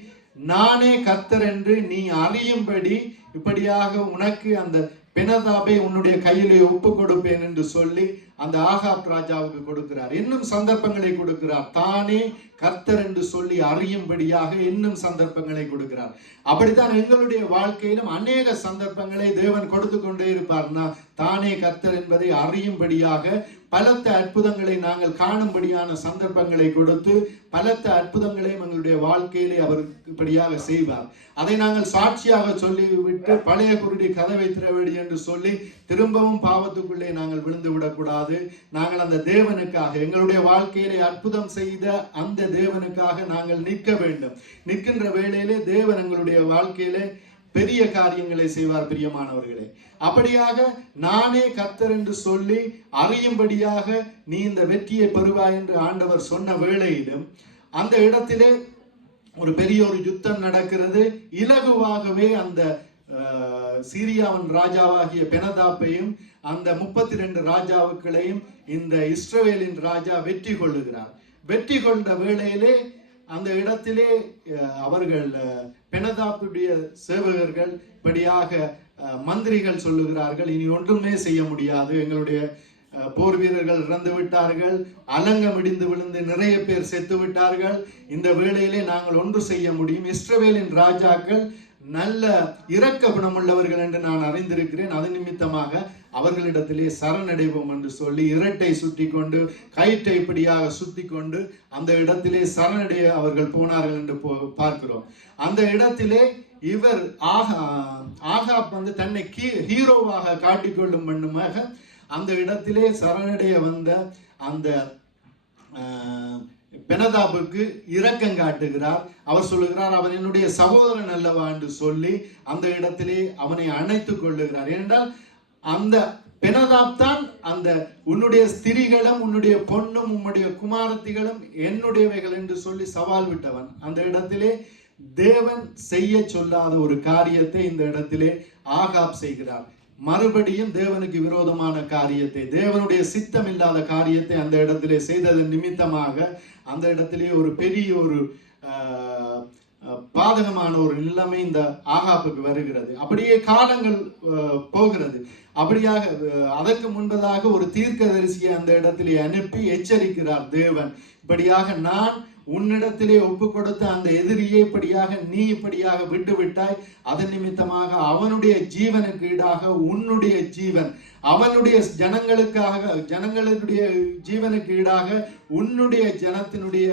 நானே கர்த்தர் என்று நீ அறியும்படி இப்படியாக உனக்கு அந்த பெனதாபை உன்னுடைய கையிலே ஒப்பு கொடுப்பேன் என்று சொல்லி அந்த ஆகாப் ராஜாவுக்கு கொடுக்கிறார். இன்னும் சந்தர்ப்பங்களை கொடுக்கிறார், தானே கர்த்தர் என்று சொல்லி அறியும்படியாக இன்னும் சந்தர்ப்பங்களை கொடுக்கிறார். அப்படித்தான் எங்களுடைய வாழ்க்கையிலும் அநேக சந்தர்ப்பங்களை தேவன் கொடுத்து கொண்டே இருப்பார்னா, தானே கர்த்தர் என்பதை அறியும்படியாக பலத்த அற்புதங்களை நாங்கள் காணும்படியான சந்தர்ப்பங்களை கொடுத்து பலத்த அற்புதங்களையும் எங்களுடைய வாழ்க்கையிலே அவர் இப்படியாக செய்வார். அதை நாங்கள் சாட்சியாக சொல்லிவிட்டு பழைய குருடி கதவை திறவேடி என்று சொல்லி திரும்பவும் பாவத்துக்குள்ளே நாங்கள் விழுந்து விடக்கூடாது. நாங்கள் அந்த தேவனுக்காக, எங்களுடைய வாழ்க்கையிலே அற்புதம் செய்த அந்த தேவனுக்காக நாங்கள் நிற்க வேண்டும். நிற்கின்ற வேளையிலே தேவன் எங்களுடைய வாழ்க்கையிலே பெரிய காரியங்களை செய்வார். பிரியமானவர்களே, அப்படியாக நானே கர்த்தர் என்று சொல்லி அறியும்படியாக நீ இந்த வெற்றியை பெறுவாய் என்று ஆண்டவர் சொன்ன வேளையிலும் அந்த இடத்திலே ஒரு பெரிய ஒரு யுத்தம் நடக்கிறது. இலகுவாகவே அந்த சீரியாவின் ராஜாவாகிய பெனதாப்பையும் அந்த 32 ராஜாவுக்களையும் இந்த இஸ்ரவேலின் ராஜா வெற்றி கொள்ளுகிறார். வெற்றி கொண்ட வேளையிலே அந்த இடத்திலே அவர்கள் பெனதாப்புடைய சேவகர்கள் படியாக மந்திரிகள் சொல்லுகிறார்கள், இனி ஒன்றுமே செய்ய முடியாது, எங்களுடைய போர் வீரர்கள் இறந்து விட்டார்கள், அலங்கம் இடிந்து விழுந்து நிறைய பேர் செத்து விட்டார்கள், இந்த வேளையிலே நாங்கள் ஒன்று செய்ய முடியும், இஸ்ரவேலின் ராஜாக்கள் நல்ல இரக்க குணமுள்ளவர்கள் என்று நான் அறிந்திருக்கிறேன், அது நிமித்தமாக அவர்களிடத்திலே சரணடைவோம் என்று சொல்லி இரட்டை சுற்றி கொண்டு கயிற்றை இப்படியாக சுத்தி கொண்டு அந்த இடத்திலே சரணடைய அவர்கள் போனார்கள் என்று பார்க்கிறோம். அந்த இடத்திலே இவர் ஆகாப் வந்து தன்னை ஹீரோவாக காட்டிக்கொள்ளும் பண்ணுமாக அந்த இடத்திலே சரணடைய வந்த அந்த பெனதாபுக்கு இரக்கம் காட்டுகிறார். அவர் சொல்லுகிறார், அவன் என்னுடைய சகோதரன் அல்லவா என்று சொல்லி அந்த இடத்திலே அவனை அணைத்துக் கொள்ளுகிறார். ஏனென்றால் அந்த பெனதாப் தான் அந்த உன்னுடைய ஸ்திரீகளும் உன்னுடைய பொண்ணும் உன்னுடைய குமாரத்திகளும் என்னுடையவைகள் என்று சொல்லி சவால் விட்டவன். அந்த இடத்திலே தேவன் செய்ய சொல்லாத ஒரு காரியத்தை இந்த இடத்திலே ஆகாப் செய்கிறார். மறுபடியும் தேவனுக்கு விரோதமான காரியத்தை, தேவனுடைய சித்தம் இல்லாத காரியத்தை அந்த இடத்திலே செய்ததன் நிமித்தமாக அந்த இடத்திலே ஒரு பெரிய ஒரு பாதகமான ஒரு நிலைமை இந்த ஆகாப்புக்கு வருகிறது. அப்படியே காலங்கள் போகிறது. அப்படியாக அதற்கு முன்பதாக ஒரு தீர்க்கதரிசியை அந்த இடத்திலே அனுப்பி எச்சரிக்கிறார் தேவன், இப்படியாக நான் உன்னிடத்திலே ஒப்பு கொடுத்த அந்த எதிரியை இப்படியாக நீ இப்படியாக விட்டு விட்டாய், அதன் நிமித்தமாக அவனுடைய ஜீவனுக்கு ஈடாக உன்னுடைய ஜீவன், அவனுடைய ஜனங்களுடைய ஜீவனுக்கு ஈடாக உன்னுடைய ஜனத்தினுடைய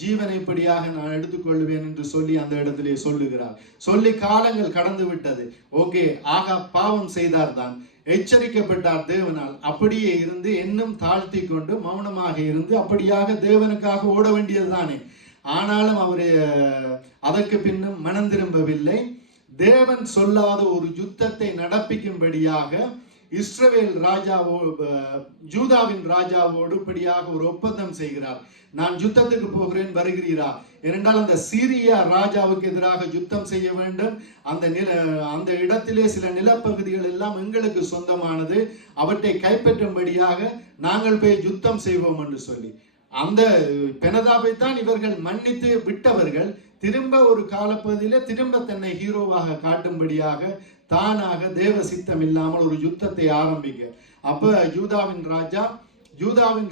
ஜீவனை இப்படியாக நான் எடுத்துக்கொள்வேன் என்று சொல்லி அந்த இடத்திலே சொல்லுகிறார். சொல்லி காலங்கள் கடந்து விட்டது. ஓகே, பாவம் செய்தார் தான், எச்சரிக்கப்பட்டார் தேவனால். அப்படியே இருந்து இன்னும் தாழ்த்தி கொண்டு மௌனமாக இருந்து அப்படியாக தேவனுக்காக ஓட வேண்டியது தானே. ஆனாலும் அவர் அதற்கு பின்னும் மனம் திரும்பவில்லை. தேவன் சொல்லாத ஒரு யுத்தத்தை நடப்பிக்கும்படியாக இஸ்ரவேல் யூதாவின் ராஜாவோடு இப்படியாக ஒரு ஒப்பந்தம் செய்கிறார். நான் யுத்தத்துக்கு போகிறேன், வருகிறீரா? ஏனென்றால் அந்த சீரியா ராஜாவுக்கு எதிராக யுத்தம் செய்ய வேண்டும். அந்த இடத்திலே சில நிலப்பகுதிகள் எல்லாம் எங்களுக்கு சொந்தமானது, அவற்றை கைப்பற்றும்படியாக நாங்கள் போய் யுத்தம் செய்வோம் என்று சொல்லி அந்த பெனதாபை தான் இவர்கள் மன்னித்து விட்டவர்கள். திரும்ப ஒரு காலப்பகுதியில திரும்ப தன்னை ஹீரோவாக காட்டும்படியாக தானாக தேவ சித்தம் இல்லாமல் ஒரு யுத்தத்தை ஆரம்பிக்க. அப்ப யூதாவின்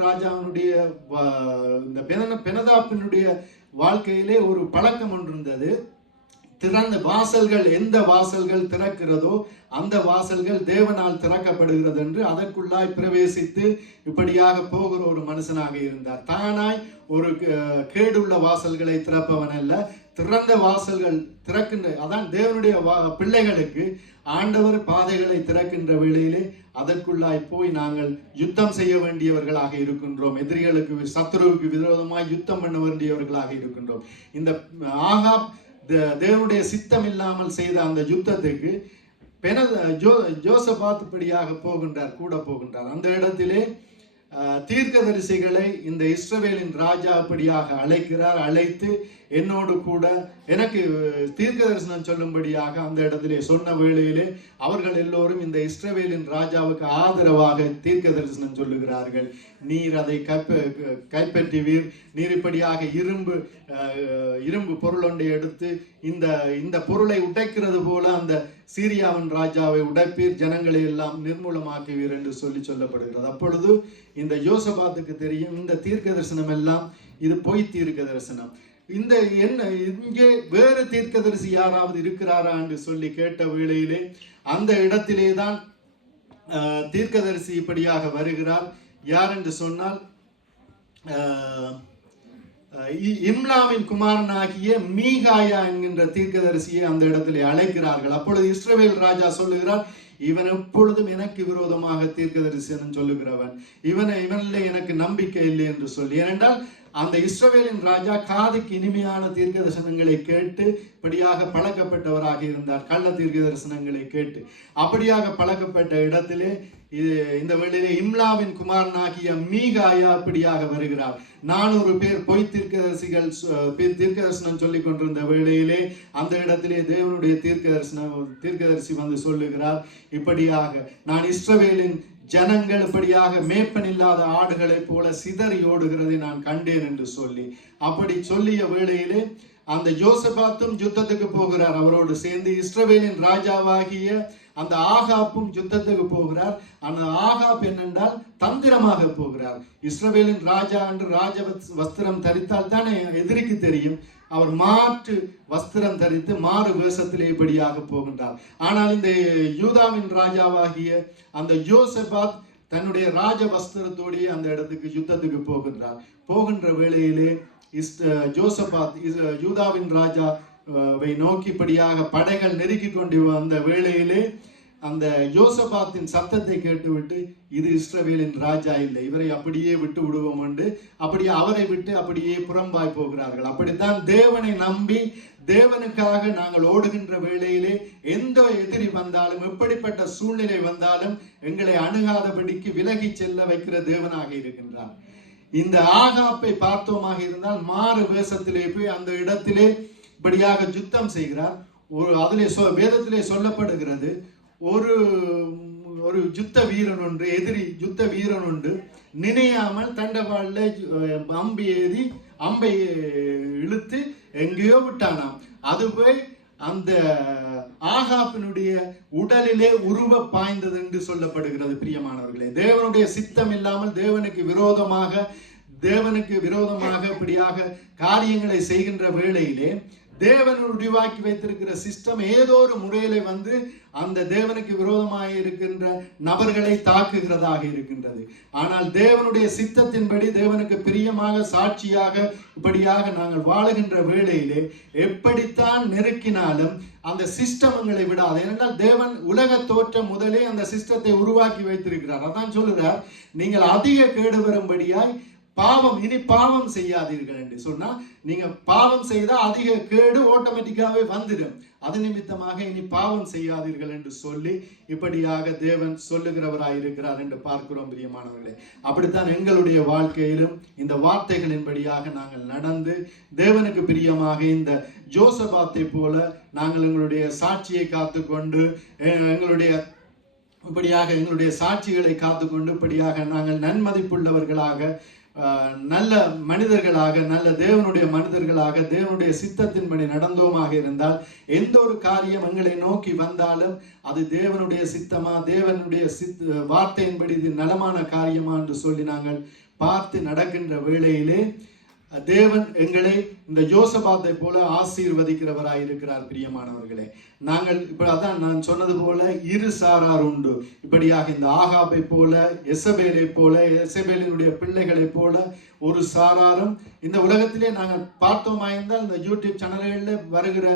ராஜாவினுடைய இந்த பெனதாப்பினுடைய வாழ்க்கையிலே ஒரு பழக்கம் ஒன்று இருந்தது. திறந்த வாசல்கள், எந்த வாசல்கள் திறக்கிறதோ அந்த வாசல்கள் தேவனால் திறக்கப்படுகிறது என்று அதற்குள்ளாய் பிரவேசித்து இப்படியாக போகிற ஒரு மனுஷனாக இருந்தார். தானாய் ஒரு கேடுள்ள வாசல்களை திறப்பவன் அல்ல, திறந்த வாசல்கள் திறக்கின்ற, அதான் தேவனுடைய பிள்ளைகளுக்கு ஆண்டவர் பாதைகளை திறக்கின்ற வேளையிலே அதற்குள்ளாய் போய் நாங்கள் யுத்தம் செய்ய வேண்டியவர்களாக இருக்கின்றோம். எதிரிகளுக்கு, சத்துருவுக்கு விரோதமாய் யுத்தம் பண்ண வேண்டியவர்களாக இருக்கின்றோம். இந்த ஆகாப் தேவனுடைய சித்தம் இல்லாமல் செய்த அந்த யுத்தத்துக்கு ஜோசபாத்துப்படியாக கூட போகின்றார். அந்த இடத்திலே தீர்க்கதரிசிகளை இந்த இஸ்ரவேலின் ராஜா அப்படியாக அழைக்கிறார். அழைத்து என்னோடு கூட எனக்கு தீர்க்க தரிசனம் சொல்லும்படியாக அந்த இடத்திலே சொன்ன வேளையிலே அவர்கள் எல்லோரும் இந்த இஸ்ரவேலின் ராஜாவுக்கு ஆதரவாக தீர்க்க தரிசனம் சொல்லுகிறார்கள். நீர் அதை கைப்பற்றுவீர், நீர் இப்படியாக இரும்பு பொருள் ஒன்றை எடுத்து இந்த பொருளை உடைக்கிறது போல அந்த சீரியாவின் ராஜாவை உடைப்பீர், ஜனங்களை எல்லாம் நிர்மூலமாக்குவீர் என்று சொல்லப்படுகிறது. அப்பொழுது இந்த யோசபாத்துக்கு தெரியும், இந்த தீர்க்க தரிசனம் எல்லாம் இது பொய் தீர்க்க தரிசனம், இங்கே வேறு தீர்க்கதரிசி யாராவது இருக்கிறாரா என்று சொல்லி கேட்ட வேளையிலே அந்த இடத்திலே தான் தீர்க்கதரிசி இப்படியாக வருகிறார். யார் என்று சொன்னால் இம்லாவின் குமாரனாகிய மீகாயா என்கின்ற தீர்க்கதரிசியை அந்த இடத்திலே அழைக்கிறார்கள். அப்பொழுது இஸ்ரவேல் ராஜா சொல்லுகிறார், இவன் எப்பொழுதும் எனக்கு விரோதமாக தீர்க்கதரிசனம் சொல்லுகிறவன், இவனிலே எனக்கு நம்பிக்கை இல்லை என்று சொல்லி. ஏனென்றால் அந்த இஸ்ரவேலின் ராஜா காதுக்கு இனிமையான தீர்க்க தரிசனங்களை கேட்டு இப்படியாக பழக்கப்பட்டவராக இருந்தார். கள்ள தீர்க்க தரிசனங்களை கேட்டு அப்படியாக பழக்கப்பட்ட இடத்திலே இந்த வேளையிலே இம்லாவின் குமாரனாகிய மீகாயா இப்படியாக வருகிறார். 400 பேர் பொய் தீர்க்க தரிசனம் சொல்லிக் கொண்டிருந்த வேளையிலே அந்த இடத்திலே தேவனுடைய தீர்க்கதரிசி வந்து சொல்லுகிறார், இப்படியாக நான் இஸ்ரவேலின் ஜனங்கள் இப்படியாக மேய்ப்பன் இல்லாத ஆடுகளைப் போல சிதறி ஓடுகிறதை நான் கண்டேன் என்று சொல்லி, அப்படி சொல்லிய வேளையிலே அந்த யோசபாத்தும் யுத்தத்துக்கு போகிறார். அவரோடு சேர்ந்து இஸ்ரவேலின் ராஜாவாகிய அந்த ஆகாப்பும் யுத்தத்துக்கு போகிறார். அந்த ஆகாப் என்னென்றால் தந்திரமாக போகிறார். இஸ்ரவேலின் ராஜா என்று ராஜ வஸ்திரம் தரித்தால் தானே எதிரிக்கு தெரியும். அவர் மாற்று வஸ்திரம் தரித்து மாறு வேஷத்திலே இப்படியாக போகின்றார். ஆனால் இந்த யூதாவின் ராஜாவாகிய அந்த யோசபாத் தன்னுடைய ராஜ வஸ்திரத்தோடைய அந்த இடத்துக்கு யுத்தத்துக்கு போகின்றார். போகின்ற வேளையிலே யோசபாத் யூதாவின் ராஜாவை நோக்கிப்படியாக படைகள் நெருக்கி கொண்டு வந்த வேளையிலே அந்த யோசபாத்தின் சத்தத்தை கேட்டுவிட்டு, இது இஸ்ரவேலின் ராஜா இல்லை, இவரை அப்படியே விட்டு விடுவோம் என்று அப்படியே அவரை விட்டு அப்படியே புறம்பாய் போகிறார்கள். அப்படித்தான் தேவனை நம்பி தேவனுக்காக நாங்கள் ஓடுகின்ற வேளையிலே எந்த எதிரி வந்தாலும் எப்படிப்பட்ட சூழ்நிலை வந்தாலும் எங்களை அணுகாதபடிக்கு விலகி செல்ல வைக்கிற தேவனாக இருக்கின்றார். இந்த ஆகாப்பை பார்த்தோமாக இருந்தால் மாறு வேஷத்திலே போய் அந்த இடத்திலே இப்படியாக யுத்தம் செய்கிறார். அதிலே வேதத்திலே சொல்லப்படுகிறது, ஒரு யுத்த வீரன் ஒன்று, எதிரி யுத்த வீரன் ஒன்று நினையாமல் தண்டவாள அம்பை இழுத்து எங்கேயோ விட்டானாம். அது போய் அந்த ஆகாப்பினுடைய உடலிலே உருவ பாய்ந்தது என்று சொல்லப்படுகிறது. பிரியமானவர்களே, தேவனுடைய சித்தம் இல்லாமல் தேவனுக்கு விரோதமாக இப்படியாக காரியங்களை செய்கின்ற வேளையிலே தேவன் உருவாக்கி வைத்திருக்கிற சிஸ்டம் ஏதோ ஒரு முறையில வந்து அந்த தேவனுக்கு விரோதமாக இருக்கின்ற நபர்களை தாக்குகிறதாக இருக்கின்றது. ஆனால் தேவனுடைய சித்தத்தின்படி தேவனுக்கு பிரியமாக சாட்சியாக இப்படியாக நாங்கள் வாழுகின்ற வேளையிலே எப்படித்தான் நெருக்கினாலும் அந்த சிஸ்டங்களை விடாது. ஏனென்றால் தேவன் உலக தோற்றம் முதலே அந்த சிஸ்டத்தை உருவாக்கி வைத்திருக்கிறார். அதான் சொல்லுகிறார், நீங்கள் அதிக கேடு வரும்படியாய் இனி பாவம் செய்யாதீர்கள் என்று சொன்னா, நீங்க பாவம் செய்தா அதிக கேடு ஆட்டோமேட்டிக்காவே வந்துடும். அது நிமித்தமாக இனி பாவம் செய்யாதீர்கள் என்று சொல்லி இப்படியாக தேவன் சொல்லுகிறவராயிருக்கிறார் என்று பார்க்கிறோம். பிரியமானவர்களே, அப்படித்தான் எங்களுடைய வாழ்க்கையிலும் இந்த வார்த்தைகளின்படியாக நாங்கள் நடந்து தேவனுக்கு பிரியமாக இந்த யோசபாத்தை போல நாங்கள் எங்களுடைய சாட்சியை காத்துக்கொண்டு எங்களுடைய சாட்சிகளை காத்துக்கொண்டு இப்படியாக நாங்கள் நன்மதிப்புள்ளவர்களாக, நல்ல மனிதர்களாக, நல்ல தேவனுடைய மனிதர்களாக, தேவனுடைய சித்தத்தின்படி நடந்தோமாக இருந்தால் எந்த ஒரு காரியம் எங்களை நோக்கி வந்தாலும் அது தேவனுடைய சித்தமா, தேவனுடைய வார்த்தையின்படி இது நலமான காரியமா என்று சொல்லி நாங்கள் பார்த்து நடக்கின்ற வேளையிலே தேவன் எங்களை இந்த யோசபாத்தை போல ஆசீர்வதிக்கிறவராய் இருக்கிறார். பிரியமானவர்களே, நாங்கள் இப்ப அதான் நான் சொன்னது போல இரு சாரார் உண்டு. இப்படியாக இந்த ஆகாபை போல, எசபேலை போல, எசபேலினுடைய பிள்ளைகளை போல ஒரு சாராரும் இந்த உலகத்திலே நாங்கள் பார்த்தோமாயிருந்தால் இந்த யூடியூப் சேனல்களில் வருகிற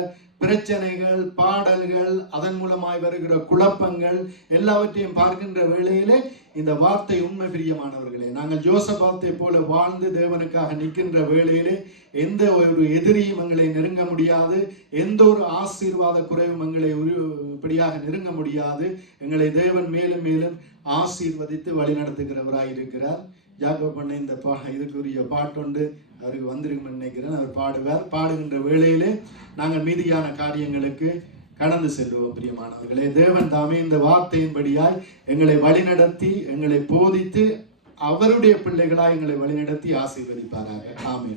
பிரச்சனைகள், பாடல்கள், அதன் மூலமாய் வருகிற குழப்பங்கள் எல்லாவற்றையும் பார்க்கின்ற வேளையிலே இந்த வார்த்தை உண்மை. பிரியமானவர்களே, நாங்கள் யோசபாத்தை போல வாழ்ந்து தேவனுக்காக நிற்கின்ற வேளையிலே எந்த ஒரு எதிரியும் எங்களை நெருங்க முடியாது, எந்த ஒரு ஆசீர்வாத குறைவும் எங்களை இப்படியாக நெருங்க முடியாது. எங்களை தேவன் மேலும் மேலும் ஆசீர்வதித்து வழி நடத்துகிறவராய் இருக்கிறார். ஜாக்கப் பண்ண இந்த இதுக்குரிய பாட்டொண்டு அவருக்கு வந்திருக்குன்னு நினைக்கிறேன். அவர் பாடுகின்ற வேளையிலே நாங்கள் மீதியான காரியங்களுக்கு கடந்து செல்வோம். பிரியமானவர்களே, தேவன் தாமே இந்த வார்த்தையின்படியாய் எங்களை வழிநடத்தி, எங்களை போதித்து, அவருடைய பிள்ளைகளாய் எங்களை வழிநடத்தி ஆசீர்வதிப்பாராக. ஆமென்.